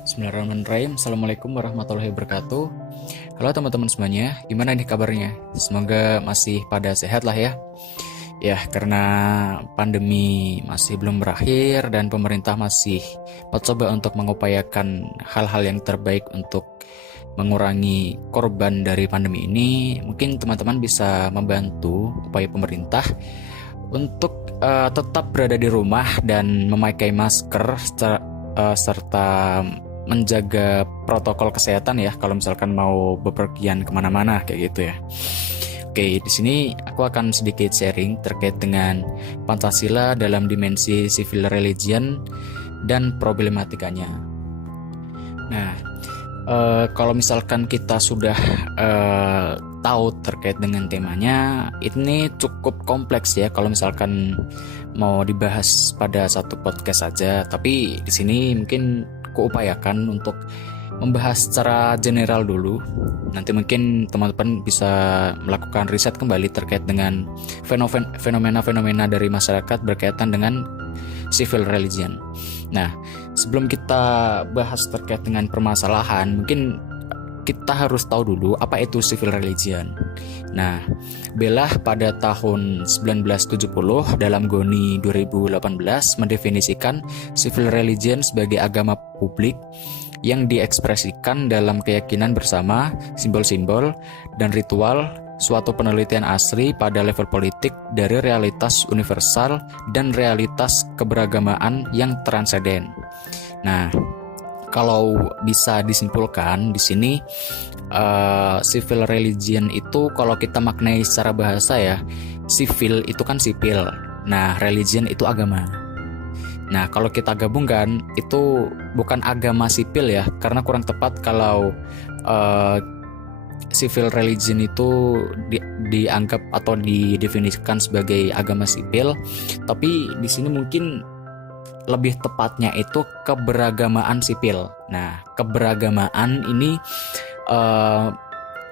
Bismillahirrahmanirrahim. Assalamualaikum warahmatullahi wabarakatuh. Halo teman-teman semuanya, gimana nih kabarnya? Semoga masih pada sehat lah ya. Ya, karena pandemi masih belum berakhir dan pemerintah masih mencoba untuk mengupayakan hal-hal yang terbaik untuk mengurangi korban dari pandemi ini, mungkin teman-teman bisa membantu upaya pemerintah untuk tetap berada di rumah dan memakai masker serta menjaga protokol kesehatan ya kalau misalkan mau bepergian kemana-mana kayak gitu ya. Oke, di sini aku akan sedikit sharing terkait dengan Pancasila dalam dimensi civil religion dan problematikanya. Nah, kalau misalkan kita sudah tahu terkait dengan temanya, ini cukup kompleks ya kalau misalkan mau dibahas pada satu podcast saja. Tapi di sini mungkin kuupayakan untuk membahas secara general dulu. Nanti mungkin teman-teman bisa melakukan riset kembali terkait dengan fenomena-fenomena dari masyarakat berkaitan dengan civil religion. Nah, sebelum kita bahas terkait dengan permasalahan, mungkin kita harus tahu dulu apa itu civil religion. Nah, Belah pada tahun 1970 dalam GONI 2018 mendefinisikan civil religion sebagai agama publik yang diekspresikan dalam keyakinan bersama, simbol-simbol, dan ritual suatu penelitian asli pada level politik dari realitas universal dan realitas keberagamaan yang transenden. Nah, kalau bisa disimpulkan di sini civil religion itu kalau kita maknai secara bahasa ya, civil itu kan sipil. Nah, religion itu agama. Nah, kalau kita gabungkan itu bukan agama sipil ya, karena kurang tepat kalau civil religion itu dianggap atau didefinisikan sebagai agama sipil, tapi di sini mungkin lebih tepatnya itu keberagamaan sipil. Nah, keberagamaan ini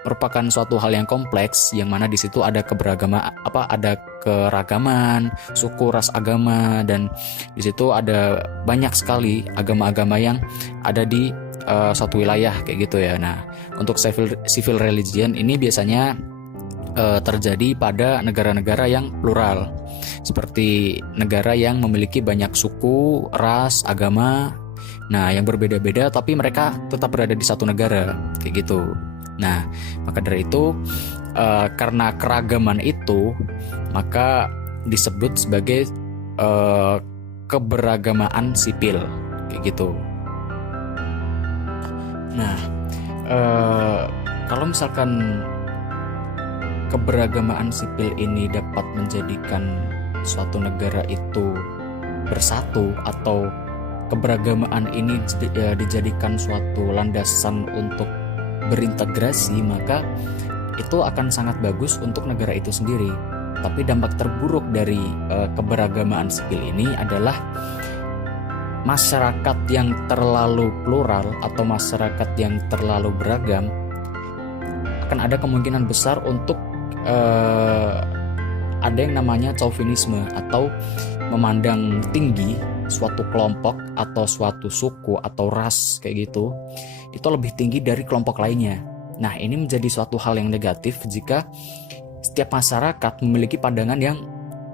merupakan suatu hal yang kompleks, yang mana di situ ada ada keragaman suku, ras, agama, dan di situ ada banyak sekali agama-agama yang ada di satu wilayah kayak gitu ya. Nah, untuk civil religion ini biasanya terjadi pada negara-negara yang plural, seperti negara yang memiliki banyak suku, ras, agama, nah yang berbeda-beda tapi mereka tetap berada di satu negara kayak gitu. Nah, maka dari itu karena keragaman itu maka disebut sebagai keberagamaan sipil kayak gitu. Nah, kalau misalkan keberagamaan sipil ini dapat menjadikan suatu negara itu bersatu, atau keberagamaan ini dijadikan suatu landasan untuk berintegrasi, maka itu akan sangat bagus untuk negara itu sendiri. Tapi dampak terburuk dari keberagamaan sipil ini adalah masyarakat yang terlalu plural atau masyarakat yang terlalu beragam akan ada kemungkinan besar untuk ada yang namanya chauvinisme, atau memandang tinggi suatu kelompok atau suatu suku atau ras kayak gitu, itu lebih tinggi dari kelompok lainnya. Nah, ini menjadi suatu hal yang negatif jika setiap masyarakat memiliki pandangan yang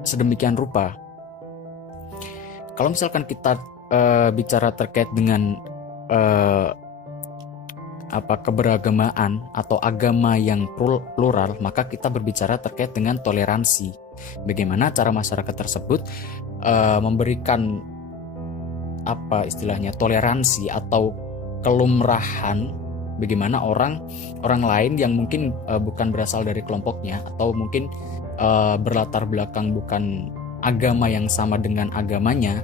sedemikian rupa. Kalau misalkan kita bicara terkait dengan keberagamaan atau agama yang plural, maka kita berbicara terkait dengan toleransi. Bagaimana cara masyarakat tersebut memberikan toleransi atau kelumrahan, bagaimana orang lain yang mungkin bukan berasal dari kelompoknya, atau mungkin berlatar belakang bukan agama yang sama dengan agamanya,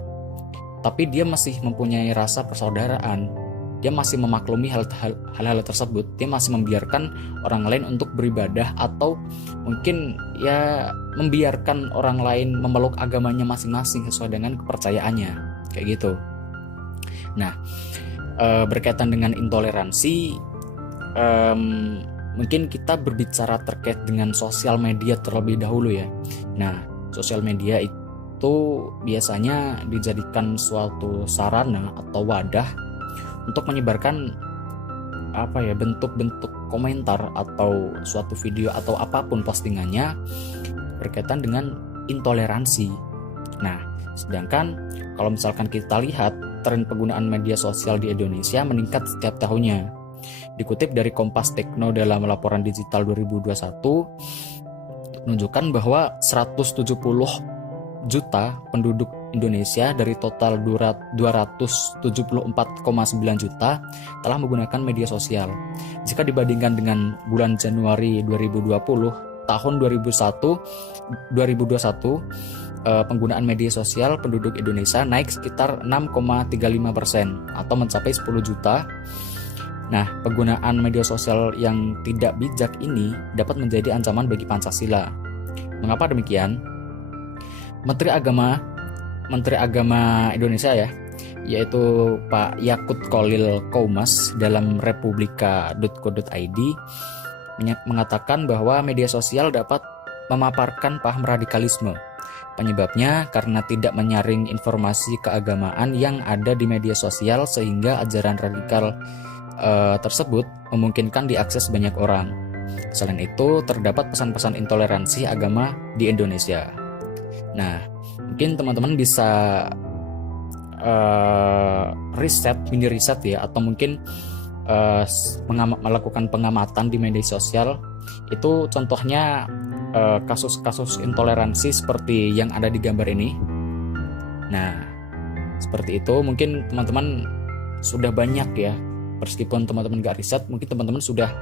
tapi dia masih mempunyai rasa persaudaraan. Dia masih memaklumi hal-hal tersebut. Dia masih membiarkan orang lain untuk beribadah, atau mungkin ya membiarkan orang lain memeluk agamanya masing-masing sesuai dengan kepercayaannya kayak gitu. Nah, berkaitan dengan intoleransi, mungkin kita berbicara terkait dengan sosial media terlebih dahulu ya. Nah, sosial media itu biasanya dijadikan suatu sarana atau wadah untuk menyebarkan bentuk-bentuk komentar atau suatu video atau apapun postingannya berkaitan dengan intoleransi. Nah, sedangkan kalau misalkan kita lihat tren penggunaan media sosial di Indonesia meningkat setiap tahunnya. Dikutip dari Kompas Tekno dalam laporan digital 2021 menunjukkan bahwa 170 juta penduduk Indonesia dari total 274,9 juta telah menggunakan media sosial. Jika dibandingkan dengan bulan Januari 2020, tahun 2021, penggunaan media sosial penduduk Indonesia naik sekitar 6,35% atau mencapai 10 juta. Nah, penggunaan media sosial yang tidak bijak ini dapat menjadi ancaman bagi Pancasila. Mengapa demikian? Menteri Agama Indonesia yaitu Pak Yakut Kholil Koumas dalam republika.co.id mengatakan bahwa media sosial dapat memaparkan paham radikalisme. Penyebabnya karena tidak menyaring informasi keagamaan yang ada di media sosial sehingga ajaran radikal tersebut memungkinkan diakses banyak orang. Selain itu, terdapat pesan-pesan intoleransi agama di Indonesia. Nah, mungkin teman-teman bisa mini riset ya, atau mungkin melakukan pengamatan di media sosial. Itu contohnya kasus-kasus intoleransi seperti yang ada di gambar ini. Nah, seperti itu mungkin teman-teman sudah banyak ya, meskipun teman-teman gak riset, mungkin teman-teman sudah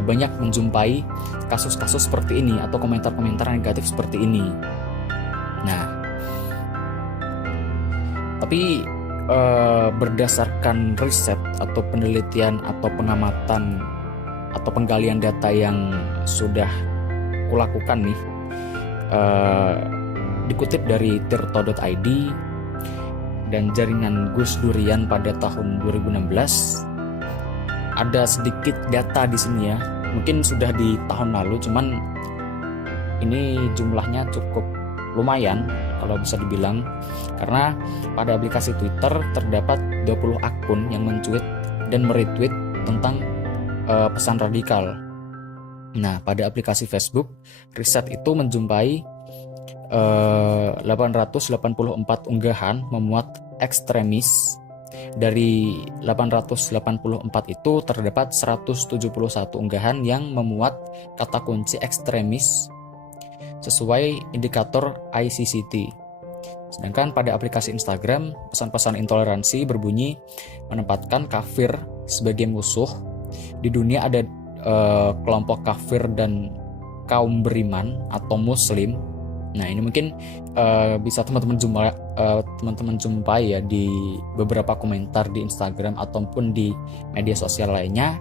banyak menjumpai kasus-kasus seperti ini atau komentar-komentar negatif seperti ini. Nah, tapi berdasarkan riset atau penelitian atau pengamatan atau penggalian data yang sudah kulakukan nih, dikutip dari tirto.id dan jaringan Gus Durian pada tahun 2016, ada sedikit data di sini ya. Mungkin sudah di tahun lalu, cuman ini jumlahnya cukup lumayan kalau bisa dibilang, karena pada aplikasi Twitter terdapat 20 akun yang mencuit dan meretweet tentang pesan radikal. Nah, pada aplikasi Facebook, riset itu menjumpai 884 unggahan memuat ekstremis. Dari 884 itu terdapat 171 unggahan yang memuat kata kunci ekstremis sesuai indikator ICCT. Sedangkan pada aplikasi Instagram, pesan-pesan intoleransi berbunyi menempatkan kafir sebagai musuh. Di dunia ada kelompok kafir dan kaum beriman atau muslim. Nah, ini mungkin bisa teman-teman jumpai ya di beberapa komentar di Instagram ataupun di media sosial lainnya.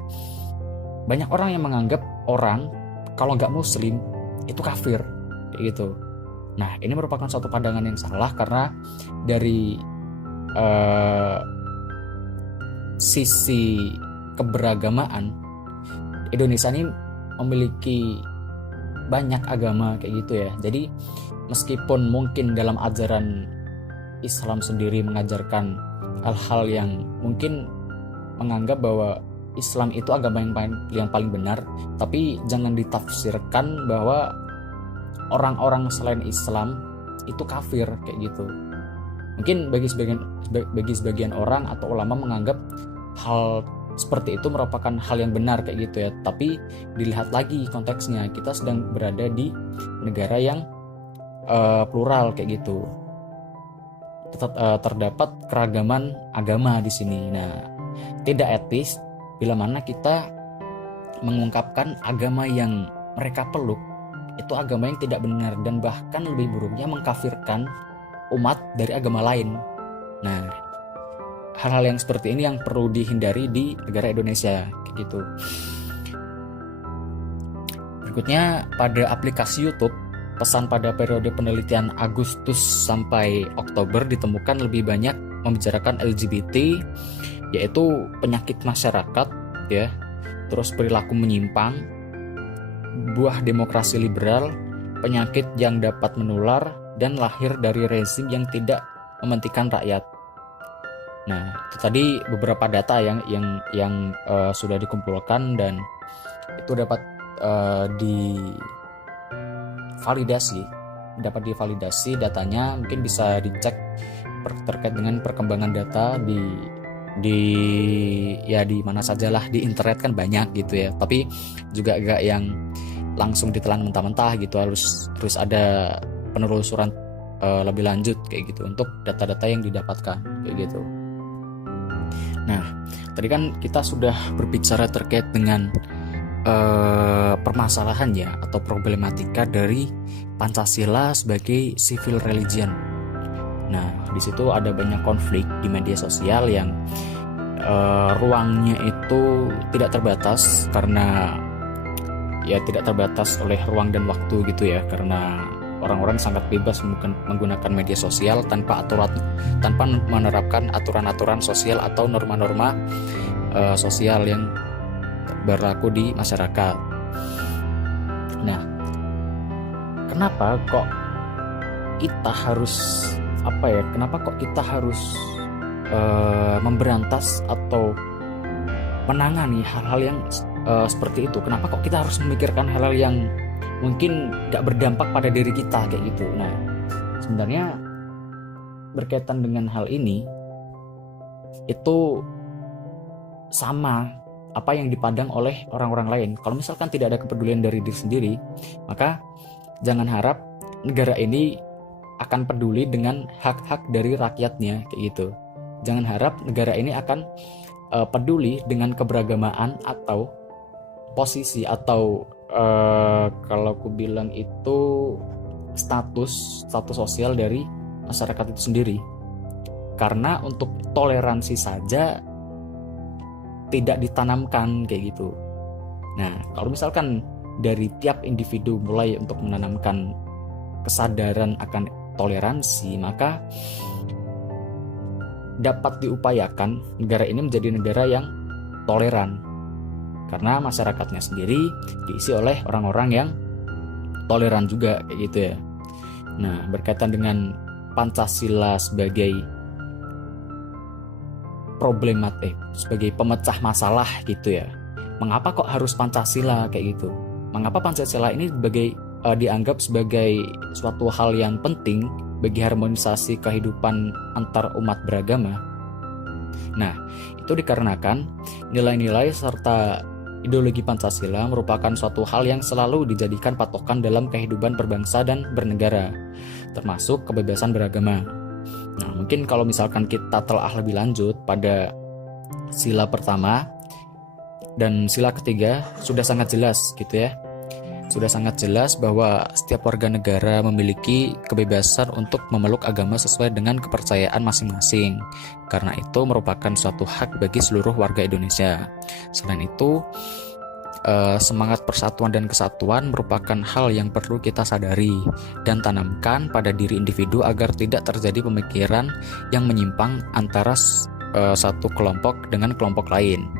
Banyak orang yang menganggap orang kalau nggak muslim itu kafir, kayak gitu. Nah, ini merupakan suatu pandangan yang salah, karena dari sisi keberagamaan, Indonesia ini memiliki banyak agama kayak gitu ya. Jadi meskipun mungkin dalam ajaran Islam sendiri mengajarkan hal-hal yang mungkin menganggap bahwa Islam itu agama yang paling benar, tapi jangan ditafsirkan bahwa orang-orang selain Islam itu kafir kayak gitu. Mungkin bagi sebagian orang atau ulama menganggap hal seperti itu merupakan hal yang benar kayak gitu ya. Tapi dilihat lagi konteksnya, kita sedang berada di negara yang plural kayak gitu. Tetap terdapat keragaman agama di sini. Nah, tidak etis bila mana kita mengungkapkan agama yang mereka peluk itu agama yang tidak benar, dan bahkan lebih buruknya mengkafirkan umat dari agama lain. Nah, hal-hal yang seperti ini yang perlu dihindari di negara Indonesia kayak gitu. Berikutnya, pada aplikasi YouTube, pesan pada periode penelitian Agustus sampai Oktober ditemukan lebih banyak membicarakan LGBT, yaitu penyakit masyarakat ya, terus perilaku menyimpang, buah demokrasi liberal, penyakit yang dapat menular, dan lahir dari rezim yang tidak mementingkan rakyat. Nah, itu tadi beberapa data yang sudah dikumpulkan dan itu dapat divalidasi datanya. Mungkin bisa dicek terkait dengan perkembangan data di mana sajalah, di internet kan banyak gitu ya. Tapi juga agak yang langsung ditelan mentah-mentah gitu, harus ada penelusuran lebih lanjut kayak gitu untuk data-data yang didapatkan kayak gitu. Nah, tadi kan kita sudah berbicara terkait dengan permasalahannya atau problematika dari Pancasila sebagai civil religion. Nah, di situ ada banyak konflik di media sosial yang ruangnya itu tidak terbatas karena ya tidak terbatas oleh ruang dan waktu gitu ya, karena orang-orang sangat bebas menggunakan media sosial tanpa menerapkan aturan-aturan sosial atau norma-norma sosial yang berlaku di masyarakat. Nah, kenapa kok kita harus memberantas atau menangani hal-hal yang seperti itu? Kenapa kok kita harus memikirkan hal-hal yang mungkin gak berdampak pada diri kita kayak gitu? Nah, sebenarnya berkaitan dengan hal ini itu sama apa yang dipandang oleh orang-orang lain. Kalau misalkan tidak ada kepedulian dari diri sendiri, maka jangan harap negara ini akan peduli dengan hak-hak dari rakyatnya kayak gitu. Jangan harap negara ini akan peduli dengan keberagamaan atau posisi atau kalau aku bilang itu status sosial dari masyarakat itu sendiri. Karena untuk toleransi saja tidak ditanamkan kayak gitu. Nah, kalau misalkan dari tiap individu mulai untuk menanamkan kesadaran akan toleransi, maka dapat diupayakan negara ini menjadi negara yang toleran, karena masyarakatnya sendiri diisi oleh orang-orang yang toleran juga kayak gitu ya. Nah, berkaitan dengan Pancasila sebagai sebagai pemecah masalah gitu ya. Mengapa kok harus Pancasila kayak gitu? Mengapa Pancasila ini dianggap sebagai suatu hal yang penting bagi harmonisasi kehidupan antar umat beragama? Nah, itu dikarenakan nilai-nilai serta ideologi Pancasila merupakan suatu hal yang selalu dijadikan patokan dalam kehidupan berbangsa dan bernegara, termasuk kebebasan beragama. Nah, mungkin kalau misalkan kita telah lebih lanjut pada sila pertama dan sila ketiga sudah sangat jelas gitu ya. Sudah sangat jelas bahwa setiap warga negara memiliki kebebasan untuk memeluk agama sesuai dengan kepercayaan masing-masing. Karena itu merupakan suatu hak bagi seluruh warga Indonesia. Selain itu, semangat persatuan dan kesatuan merupakan hal yang perlu kita sadari dan tanamkan pada diri individu agar tidak terjadi pemikiran yang menyimpang antara satu kelompok dengan kelompok lain,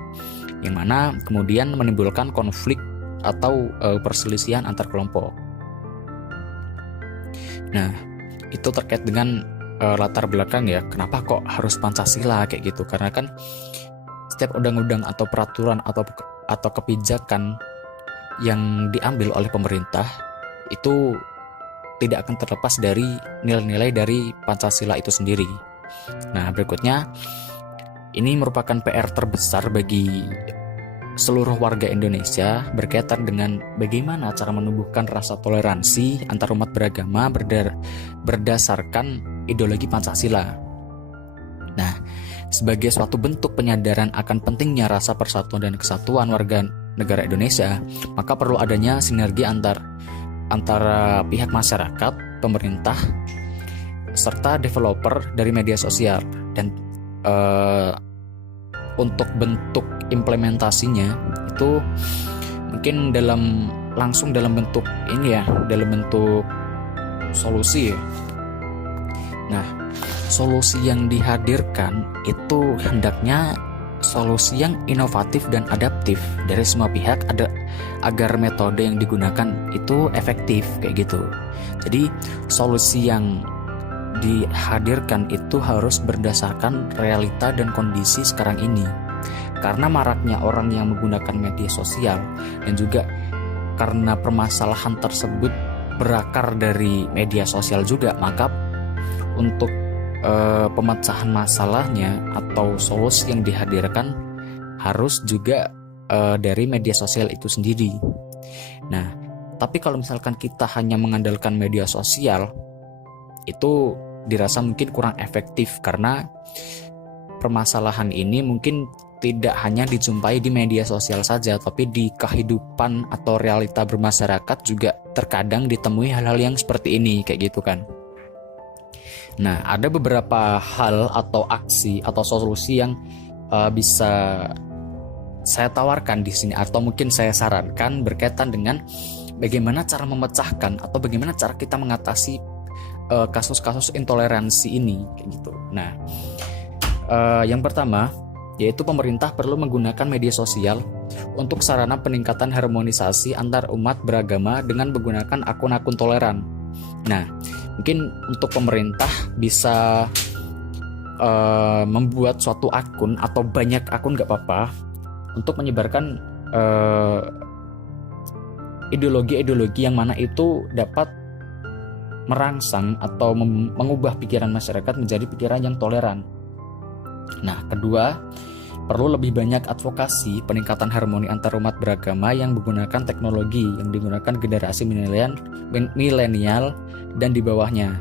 yang mana kemudian menimbulkan konflik atau perselisihan antar kelompok. Nah, itu terkait dengan latar belakang ya, kenapa kok harus Pancasila kayak gitu? Karena kan setiap undang-undang atau peraturan atau kebijakan yang diambil oleh pemerintah itu tidak akan terlepas dari nilai-nilai dari Pancasila itu sendiri. Nah, berikutnya ini merupakan PR terbesar bagi seluruh warga Indonesia berkaitan dengan bagaimana cara menumbuhkan rasa toleransi antar umat beragama berdasarkan ideologi Pancasila. Nah, sebagai suatu bentuk penyadaran akan pentingnya rasa persatuan dan kesatuan warga negara Indonesia, maka perlu adanya sinergi antara pihak masyarakat, pemerintah, serta developer dari media sosial. Dan untuk bentuk implementasinya itu mungkin langsung dalam bentuk ini ya, dalam bentuk solusi ya. Nah, solusi yang dihadirkan itu hendaknya solusi yang inovatif dan adaptif dari semua pihak agar metode yang digunakan itu efektif kayak gitu. Jadi solusi yang dihadirkan itu harus berdasarkan realita dan kondisi sekarang ini. Karena maraknya orang yang menggunakan media sosial dan juga karena permasalahan tersebut berakar dari media sosial juga, maka untuk pemecahan masalahnya atau solusi yang dihadirkan harus juga dari media sosial itu sendiri. Nah, tapi kalau misalkan kita hanya mengandalkan media sosial, itu dirasa mungkin kurang efektif karena permasalahan ini mungkin tidak hanya dijumpai di media sosial saja, tapi di kehidupan atau realita bermasyarakat juga terkadang ditemui hal-hal yang seperti ini, kayak gitu kan. Nah, ada beberapa hal atau aksi atau solusi yang bisa saya tawarkan di sini atau mungkin saya sarankan berkaitan dengan bagaimana cara memecahkan atau bagaimana cara kita mengatasi kasus-kasus intoleransi ini, kayak gitu. Nah, yang pertama yaitu pemerintah perlu menggunakan media sosial untuk sarana peningkatan harmonisasi antar umat beragama dengan menggunakan akun-akun toleran. Nah, mungkin untuk pemerintah bisa membuat suatu akun atau banyak akun gak apa-apa untuk menyebarkan ideologi-ideologi yang mana itu dapat merangsang atau mengubah pikiran masyarakat menjadi pikiran yang toleran. Nah, kedua, perlu lebih banyak advokasi peningkatan harmoni antar umat beragama yang menggunakan teknologi yang digunakan generasi milenial dan di bawahnya.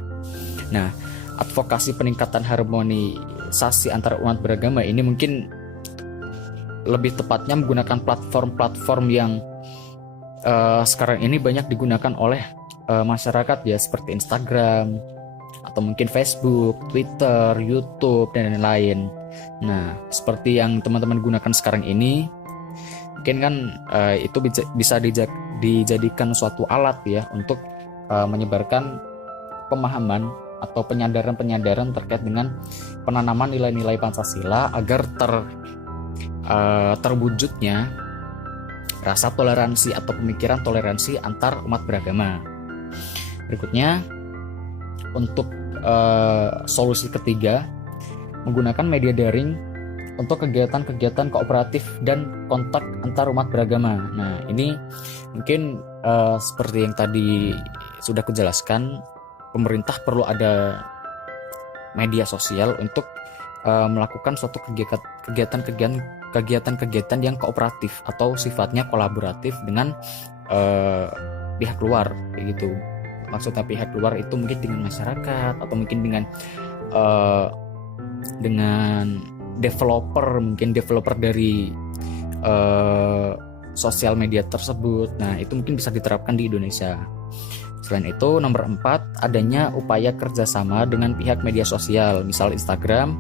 Nah, advokasi peningkatan harmonisasi antar umat beragama ini mungkin lebih tepatnya menggunakan platform-platform yang sekarang ini banyak digunakan oleh masyarakat ya, seperti Instagram atau mungkin Facebook, Twitter, YouTube, dan lain-lain. Nah, seperti yang teman-teman gunakan sekarang ini, mungkin kan itu bisa dijadikan suatu alat ya untuk menyebarkan pemahaman atau penyadaran-penyadaran terkait dengan penanaman nilai-nilai Pancasila agar terwujudnya rasa toleransi atau pemikiran toleransi antar umat beragama. Berikutnya, untuk solusi ketiga, menggunakan media daring untuk kegiatan-kegiatan kooperatif dan kontak antar umat beragama. Nah, ini mungkin seperti yang tadi sudah kujelaskan, pemerintah perlu ada media sosial untuk melakukan suatu kegiatan-kegiatan yang kooperatif atau sifatnya kolaboratif dengan pihak luar, kayak gitu. Maksudnya pihak luar itu mungkin dengan masyarakat atau mungkin dengan developer dari sosial media tersebut. Nah, itu mungkin bisa diterapkan di Indonesia. Selain itu, nomor 4, adanya upaya kerjasama dengan pihak media sosial, misal Instagram,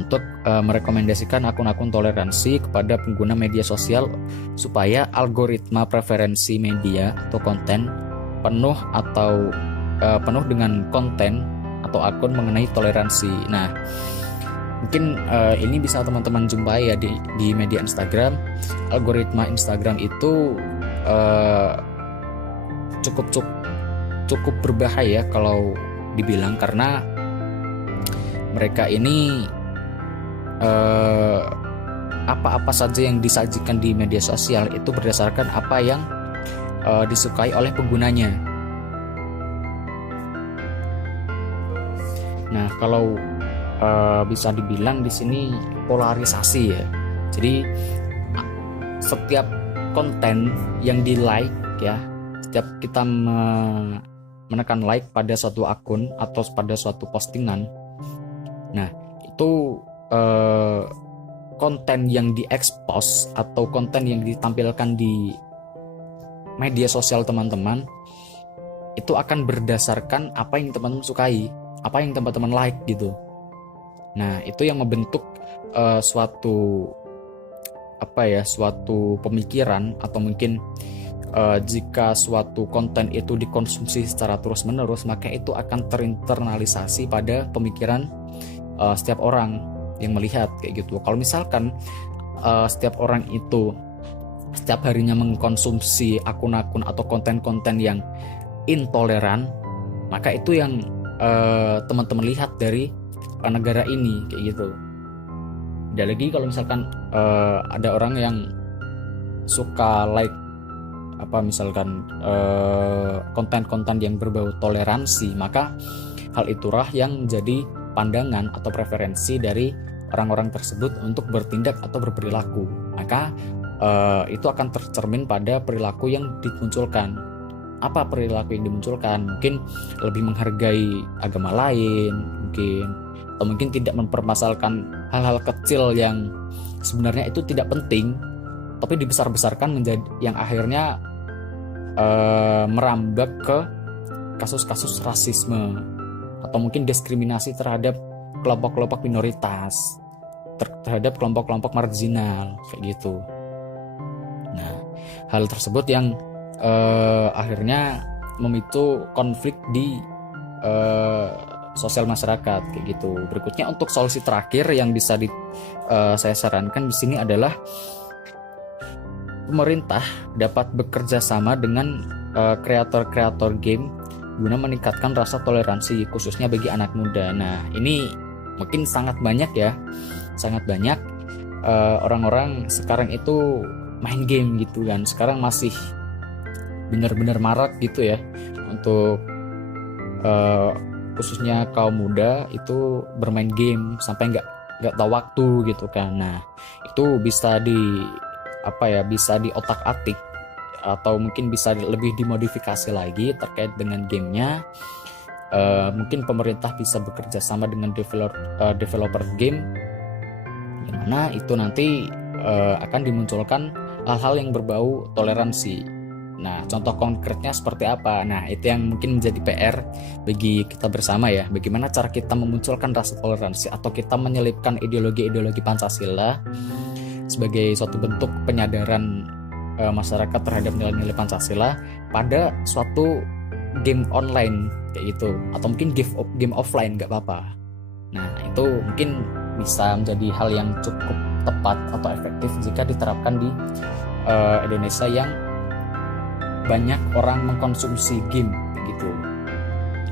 untuk merekomendasikan akun-akun toleransi kepada pengguna media sosial supaya algoritma preferensi media atau konten penuh dengan konten atau akun mengenai toleransi. Nah, mungkin ini bisa teman-teman jumpai ya di media Instagram. Algoritma Instagram itu cukup berbahaya kalau dibilang, karena mereka ini apa-apa saja yang disajikan di media sosial itu berdasarkan apa yang disukai oleh penggunanya. Nah, kalau bisa dibilang di sini polarisasi ya. Jadi setiap konten yang di like ya, setiap kita menekan like pada suatu akun atau pada suatu postingan, nah itu konten yang diekspos atau konten yang ditampilkan di media sosial teman-teman itu akan berdasarkan apa yang teman-teman sukai, apa yang teman-teman like gitu. Nah, itu yang membentuk suatu pemikiran, atau mungkin jika suatu konten itu dikonsumsi secara terus-menerus, maka itu akan terinternalisasi pada pemikiran setiap orang yang melihat, kayak gitu. Kalau misalkan setiap orang itu setiap harinya mengkonsumsi akun-akun atau konten-konten yang intoleran, maka itu yang teman-teman lihat dari negara ini kayak gitu. Tidak lagi kalau misalkan ada orang yang suka like misalkan konten-konten yang berbau toleransi, maka hal itulah yang menjadi pandangan atau preferensi dari orang-orang tersebut untuk bertindak atau berperilaku. Maka itu akan tercermin pada perilaku yang dimunculkan. Apa perilaku yang dimunculkan? Mungkin lebih menghargai agama lain, atau mungkin tidak mempermasalahkan hal-hal kecil yang sebenarnya itu tidak penting, tapi dibesar-besarkan menjadi yang akhirnya merambat ke kasus-kasus rasisme atau mungkin diskriminasi terhadap kelompok-kelompok minoritas, terhadap kelompok-kelompok marginal kayak gitu. Nah, hal tersebut yang akhirnya memicu konflik di sosial masyarakat kayak gitu. Berikutnya untuk solusi terakhir yang bisa saya sarankan di sini adalah pemerintah dapat bekerja sama dengan kreator-kreator game guna meningkatkan rasa toleransi khususnya bagi anak muda. Nah, ini mungkin sangat banyak ya, sangat banyak orang-orang sekarang itu main game gitu kan. Sekarang masih benar-benar marak gitu ya untuk khususnya kaum muda itu bermain game sampai nggak tahu waktu gitu kan. Nah, itu bisa bisa diotak-atik atau mungkin bisa lebih dimodifikasi lagi terkait dengan gamenya. Mungkin pemerintah bisa bekerja sama dengan developer game, yang mana itu nanti akan dimunculkan hal-hal yang berbau toleransi. Nah, contoh konkretnya seperti apa? Nah, itu yang mungkin menjadi PR bagi kita bersama ya. Bagaimana cara kita memunculkan rasa toleransi atau kita menyelipkan ideologi-ideologi Pancasila sebagai suatu bentuk penyadaran masyarakat terhadap nilai-nilai Pancasila pada suatu game online kayak gitu, atau mungkin game offline nggak apa-apa. Nah, itu mungkin bisa menjadi hal yang cukup tepat atau efektif jika diterapkan di Indonesia yang banyak orang mengkonsumsi game gitu.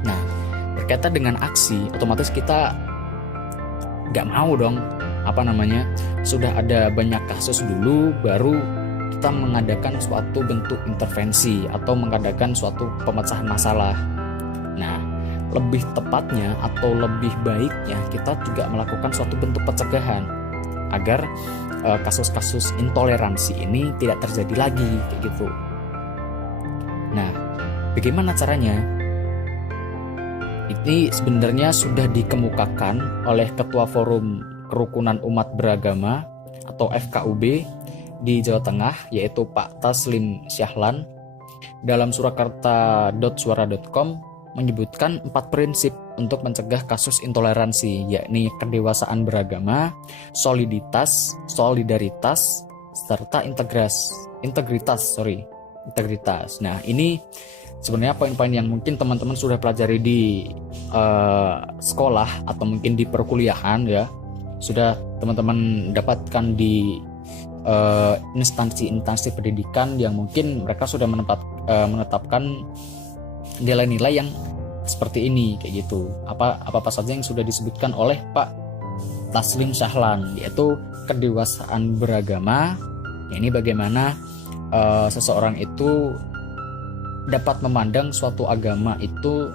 Nah, berkaitan dengan aksi, otomatis kita nggak mau dong sudah ada banyak kasus dulu baru kita mengadakan suatu bentuk intervensi atau mengadakan suatu pemecahan masalah. Nah, lebih tepatnya atau lebih baiknya kita juga melakukan suatu bentuk pencegahan agar kasus-kasus intoleransi ini tidak terjadi lagi kayak gitu. Nah, bagaimana caranya? Ini sebenarnya sudah dikemukakan oleh Ketua Forum Kerukunan Umat Beragama atau FKUB di Jawa Tengah, yaitu Pak Taslim Syahlan, dalam surakarta.suara.com menyebutkan 4 prinsip untuk mencegah kasus intoleransi, yakni kedewasaan beragama, solidaritas, serta integritas. Nah, ini sebenarnya poin-poin yang mungkin teman-teman sudah pelajari di sekolah atau mungkin di perkuliahan ya, sudah teman-teman dapatkan di instansi-instansi pendidikan yang mungkin mereka sudah menetapkan nilai-nilai yang seperti ini kayak gitu. Apa saja yang sudah disebutkan oleh Pak Taslim Syahlan, yaitu kedewasaan beragama. Ini bagaimana seseorang itu dapat memandang suatu agama itu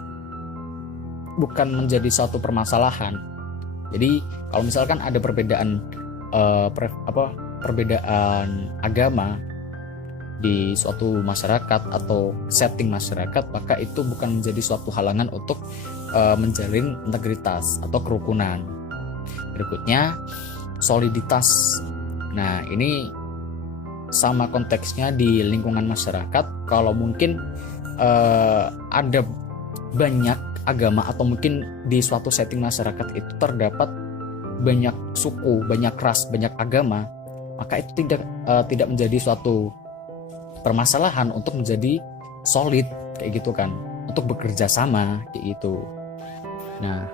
bukan menjadi suatu permasalahan. Jadi kalau misalkan ada perbedaan agama di suatu masyarakat atau setting masyarakat, maka itu bukan menjadi suatu halangan untuk menjalin integritas atau kerukunan. Berikutnya, soliditas. Nah, ini sama konteksnya di lingkungan masyarakat. Kalau mungkin ada banyak agama atau mungkin di suatu setting masyarakat itu terdapat banyak suku, banyak ras, banyak agama, maka itu tidak menjadi suatu permasalahan untuk menjadi solid kayak gitu kan, untuk bekerja sama kayak gitu. Nah,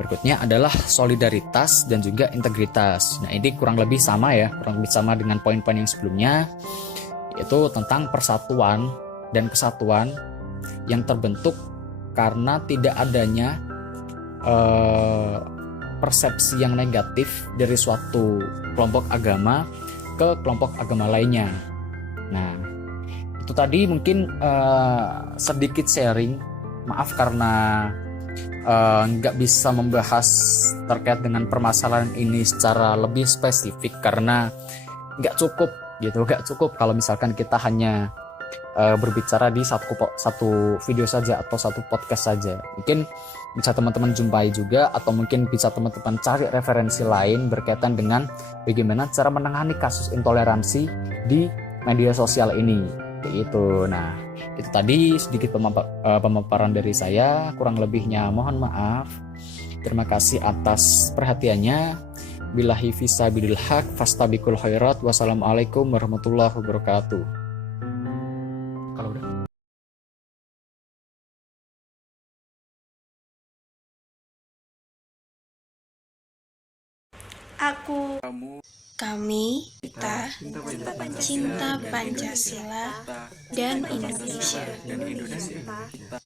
berikutnya adalah solidaritas dan juga integritas. Nah, ini kurang lebih sama dengan poin-poin yang sebelumnya, yaitu tentang persatuan dan kesatuan yang terbentuk karena tidak adanya persepsi yang negatif dari suatu kelompok agama ke kelompok agama lainnya. Nah, itu tadi mungkin sedikit sharing. Maaf karena nggak bisa membahas terkait dengan permasalahan ini secara lebih spesifik karena nggak cukup gitu, nggak cukup kalau misalkan kita hanya berbicara di satu video saja atau satu podcast saja. Mungkin bisa teman-teman jumpai juga, atau mungkin bisa teman-teman cari referensi lain berkaitan dengan bagaimana cara menangani kasus intoleransi di media sosial ini. Itu. Nah, itu tadi sedikit pemaparan dari saya, kurang lebihnya mohon maaf. Terima kasih atas perhatiannya. Billahi fisabilil haq fastabiqul khairat. Wassalamualaikum warahmatullahi wabarakatuh. Kalau udah. Aku, kami, kita, cinta Pancasila dan Indonesia.